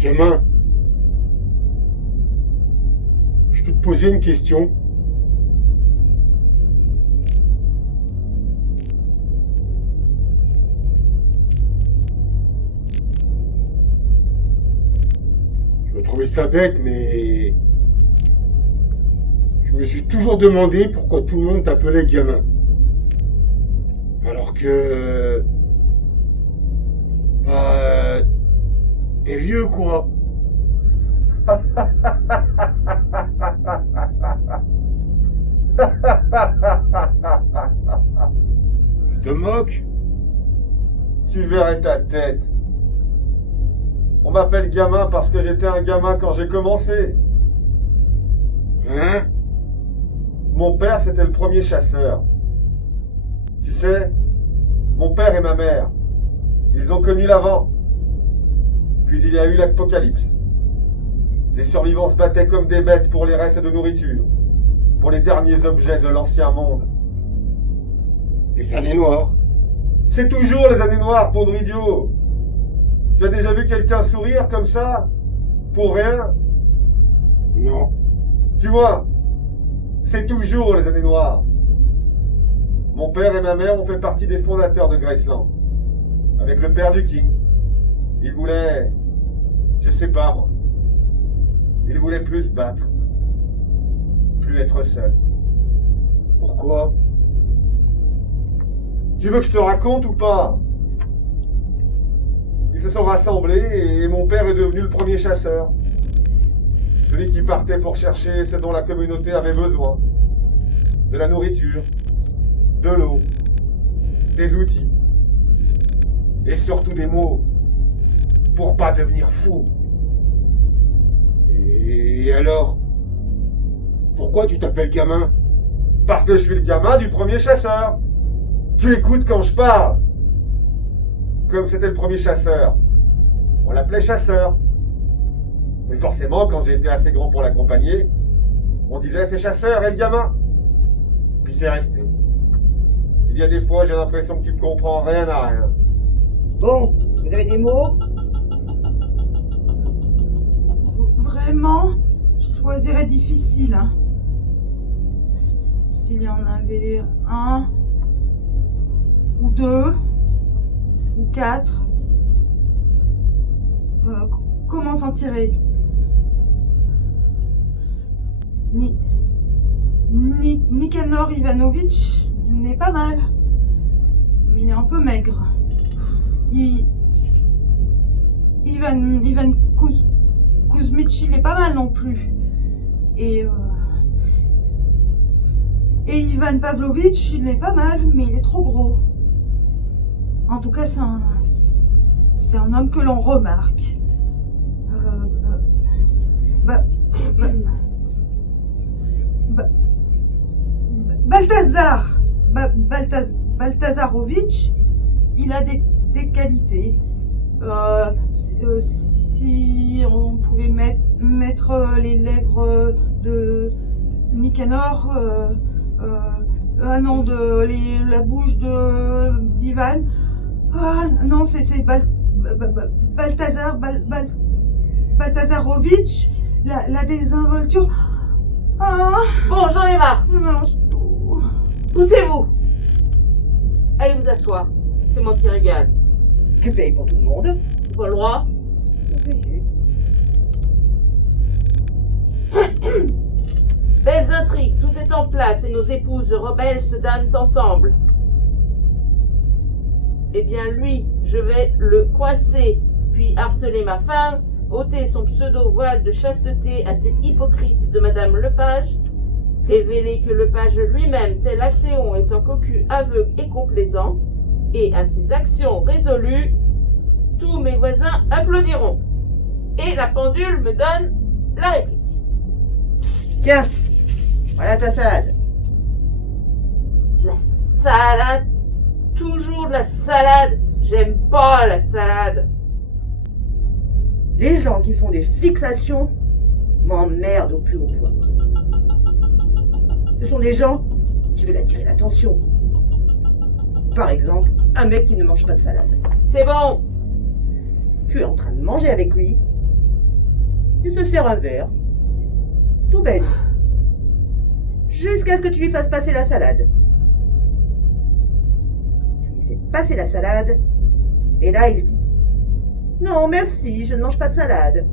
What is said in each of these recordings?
Gamin, je peux te poser une question? Je vais trouver ça bête, mais je me suis toujours demandé pourquoi tout le monde t'appelait gamin. Alors que... Bah... T'es vieux, quoi. Tu te moques? Tu verrais ta tête. On m'appelle gamin parce que j'étais un gamin quand j'ai commencé. Hein? Mon père, c'était le premier chasseur. Tu sais, mon père et ma mère, ils ont connu l'avant. Puis il y a eu l'apocalypse. Les survivants se battaient comme des bêtes pour les restes de nourriture, pour les derniers objets de l'ancien monde. Les années noires. C'est toujours les années noires, pauvre idiot. Tu as déjà vu quelqu'un sourire comme ça? Pour rien? Non. Tu vois, c'est toujours les années noires. Mon père et ma mère ont fait partie des fondateurs de Graceland. Avec le père du King. Ils voulaient... Je sais pas, moi. Ils voulaient plus se battre. Plus être seul. Pourquoi? Tu veux que je te raconte ou pas? Ils se sont rassemblés et mon père est devenu le premier chasseur. Celui qui partait pour chercher ce dont la communauté avait besoin. De la nourriture, de l'eau, des outils. Et surtout des mots. Pour pas devenir fou. Et alors? Pourquoi tu t'appelles gamin? Parce que je suis le gamin du premier chasseur. Tu écoutes quand je parle. Comme c'était le premier chasseur. On l'appelait chasseur. Mais forcément, quand j'ai été assez grand pour l'accompagner, on disait c'est chasseur et le gamin. Puis c'est resté. Il y a des fois, j'ai l'impression que tu ne comprends rien à rien. Bon, vous avez des mots? Vraiment, je choisirais difficile. Hein. S'il y en avait un, ou deux, ou quatre, comment s'en tirer? Nikanor Ivanovic n'est pas mal, mais il est un peu maigre. Ivan Kuzmich, il est pas mal non plus. Et Ivan Pavlovitch, il est pas mal, mais il est trop gros. En tout cas, c'est un homme que l'on remarque. Baltazarovitch, il a des qualités. Si on pouvait mettre les lèvres de Nikanor, la bouche d'Ivan. Ah non, c'est Baltazarovitch, la désinvolture. Ah, Bon, j'en ai marre. je mélange tout. Poussez-vous. Allez vous asseoir. C'est moi qui régale. Tu payes pour tout le monde? Pas le droit. Réfléchis. Belles intrigues, tout est en place et nos épouses rebelles se damnent ensemble. Eh bien lui, je vais le coincer, puis harceler ma femme, ôter son pseudo-voile de chasteté à cette hypocrite de Madame Lepage, révéler que Lepage lui-même, tel Actéon, est un cocu aveugle et complaisant, et à ses actions résolues, tous mes voisins applaudiront. Et la pendule me donne la réplique. Tiens, voilà ta salade. La salade, toujours de la salade. J'aime pas la salade. Les gens qui font des fixations m'emmerdent au plus haut point. Ce sont des gens qui veulent attirer l'attention. Par exemple, un mec qui ne mange pas de salade. C'est bon. Tu es en train de manger avec lui, il se sert un verre. Tout bête. Jusqu'à ce que tu lui fasses passer la salade. Tu lui fais passer la salade, et là il dit « Non, merci, je ne mange pas de salade. »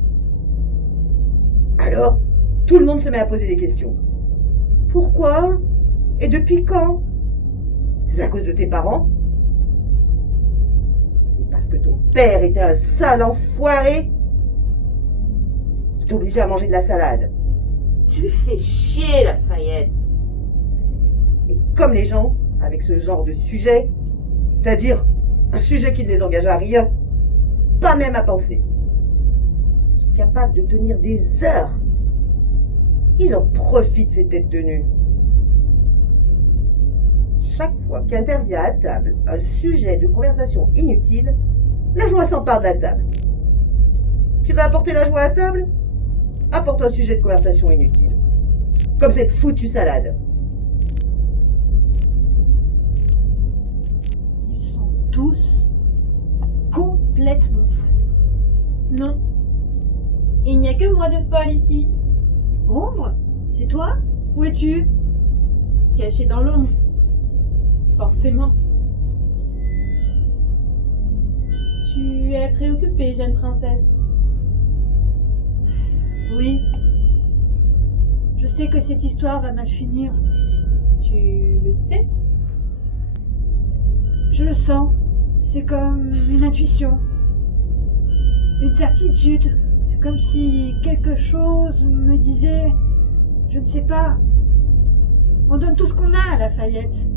Alors, tout le monde se met à poser des questions. Pourquoi? Et depuis quand? C'est à cause de tes parents? C'est parce que ton père était un sale enfoiré qui t'obligeait à manger de la salade. Tu fais chier, Lafayette. Et comme les gens, avec ce genre de sujet, c'est-à-dire un sujet qui ne les engage à rien, pas même à penser, sont capables de tenir des heures, ils en profitent ces têtes de nus. Chaque fois qu'intervient à table un sujet de conversation inutile, la joie s'empare de la table. Tu vas apporter la joie à table? Apporte un sujet de conversation inutile. Comme cette foutue salade. Ils sont tous complètement fous. Non. Il n'y a que moi de folle ici, Ombre, c'est toi? Où es-tu? cachée dans l'ombre. Forcément. Tu es préoccupée, jeune princesse. Oui. Je sais que cette histoire va mal finir. Tu le sais? Je le sens. C'est comme une intuition. Une certitude. Comme si quelque chose me disait... Je ne sais pas. On donne tout ce qu'on a à Lafayette.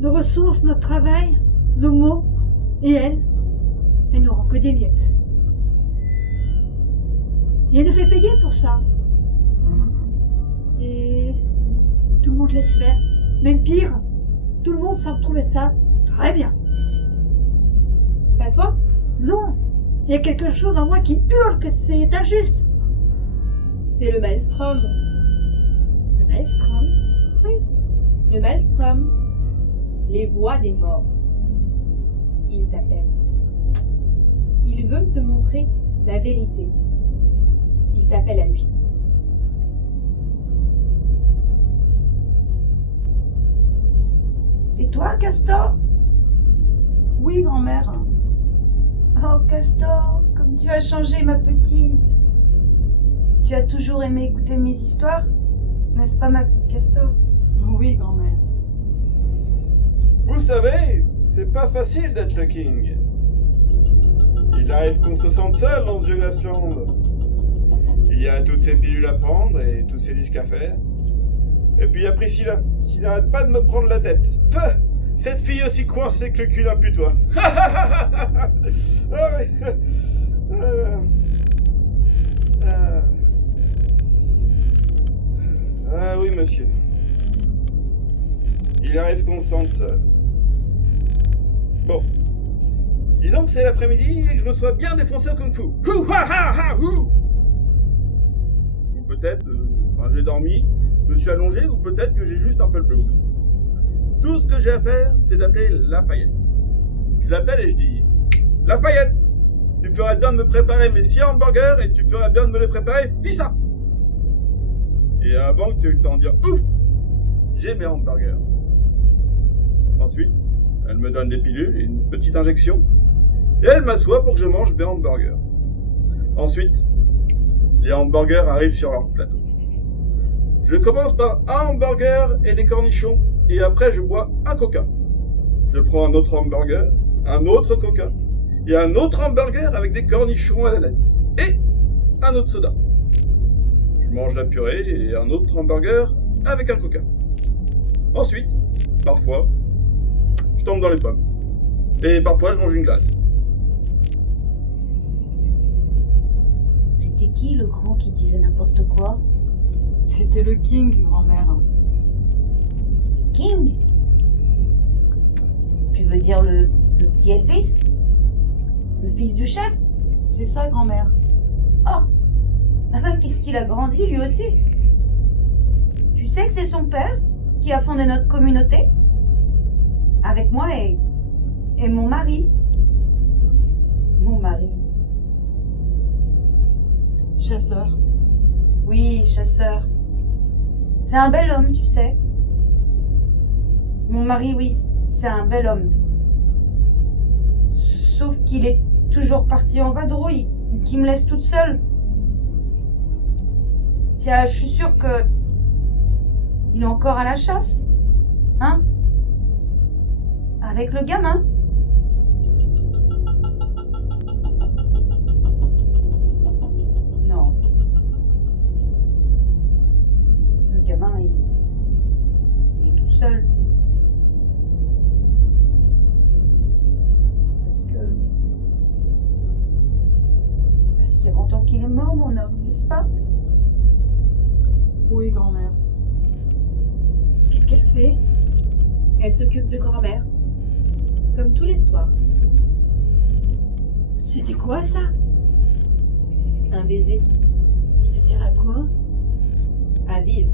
Nos ressources, notre travail, nos mots. Et elle n'auront que des miettes. Et elle nous fait payer pour ça. Et tout le monde laisse faire. Même pire, tout le monde semble trouver ça très bien. Pas toi? Non, il y a quelque chose en moi qui hurle que c'est injuste. C'est le maelstrom. Le maelstrom. Oui, le maelstrom. Les voix des morts. Il t'appelle. Il veut te montrer la vérité. Il t'appelle à lui. C'est toi, Castor? Oui, grand-mère. Oh, Castor, comme tu as changé, ma petite. Tu as toujours aimé écouter mes histoires, n'est-ce pas, ma petite Castor? Oui, grand-mère. Vous savez, c'est pas facile d'être le king. Il arrive qu'on se sente seul dans ce vieux Glassland. Il y a toutes ces pilules à prendre et tous ces disques à faire. Et puis il y a Priscilla, qui n'arrête pas de me prendre la tête. Peuh, cette fille aussi coincée que le cul d'un putois. Ah oui. Ah oui, monsieur. Il arrive qu'on se sente seul. Bon. Disons que c'est l'après-midi et que je me sois bien défoncé au kung-fu. Hou, ha, ha, ha, hou. Ou peut-être, j'ai dormi, je me suis allongé, ou peut-être que j'ai juste un peu le blues. Tout ce que j'ai à faire, c'est d'appeler Lafayette. Je l'appelle et je dis « Lafayette, tu ferais bien de me préparer mes 6 hamburgers et tu ferais bien de me les préparer fissa !» Et avant que tu aies eu le temps de dire « Ouf !» j'ai mes hamburgers. Ensuite, elle me donne des pilules et une petite injection. Et elle m'assoit pour que je mange mes hamburgers. Ensuite, les hamburgers arrivent sur leur plateau. Je commence par un hamburger et des cornichons. Et après, je bois un coca. Je prends un autre hamburger, un autre coca. Et un autre hamburger avec des cornichons à la nette. Et un autre soda. Je mange la purée et un autre hamburger avec un coca. Ensuite, parfois, je tombe dans les pommes. Et parfois, je mange une glace. C'était qui le grand qui disait n'importe quoi? C'était le King, grand-mère. King? Tu veux dire le petit Elvis? Le fils du chef? C'est ça, grand-mère. Oh! Ah bah, qu'est-ce qu'il a grandi lui aussi? Tu sais que c'est son père qui a fondé notre communauté? Avec moi et mon mari. Mon mari. Chasseur. Oui, chasseur. C'est un bel homme, tu sais. Mon mari, oui, c'est un bel homme. Sauf qu'il est toujours parti en vadrouille, qu'il me laisse toute seule. Tiens, je suis sûre que... il est encore à la chasse. Hein? Avec le gamin. Non. Le gamin, il est tout seul. Parce qu'il y a longtemps qu'il est mort, mon homme, n'est-ce pas? Oui, grand-mère. Qu'est-ce qu'elle fait? Elle s'occupe de grand-mère. Comme tous les soirs. C'était quoi ça? Un baiser. Ça sert à quoi? À vivre.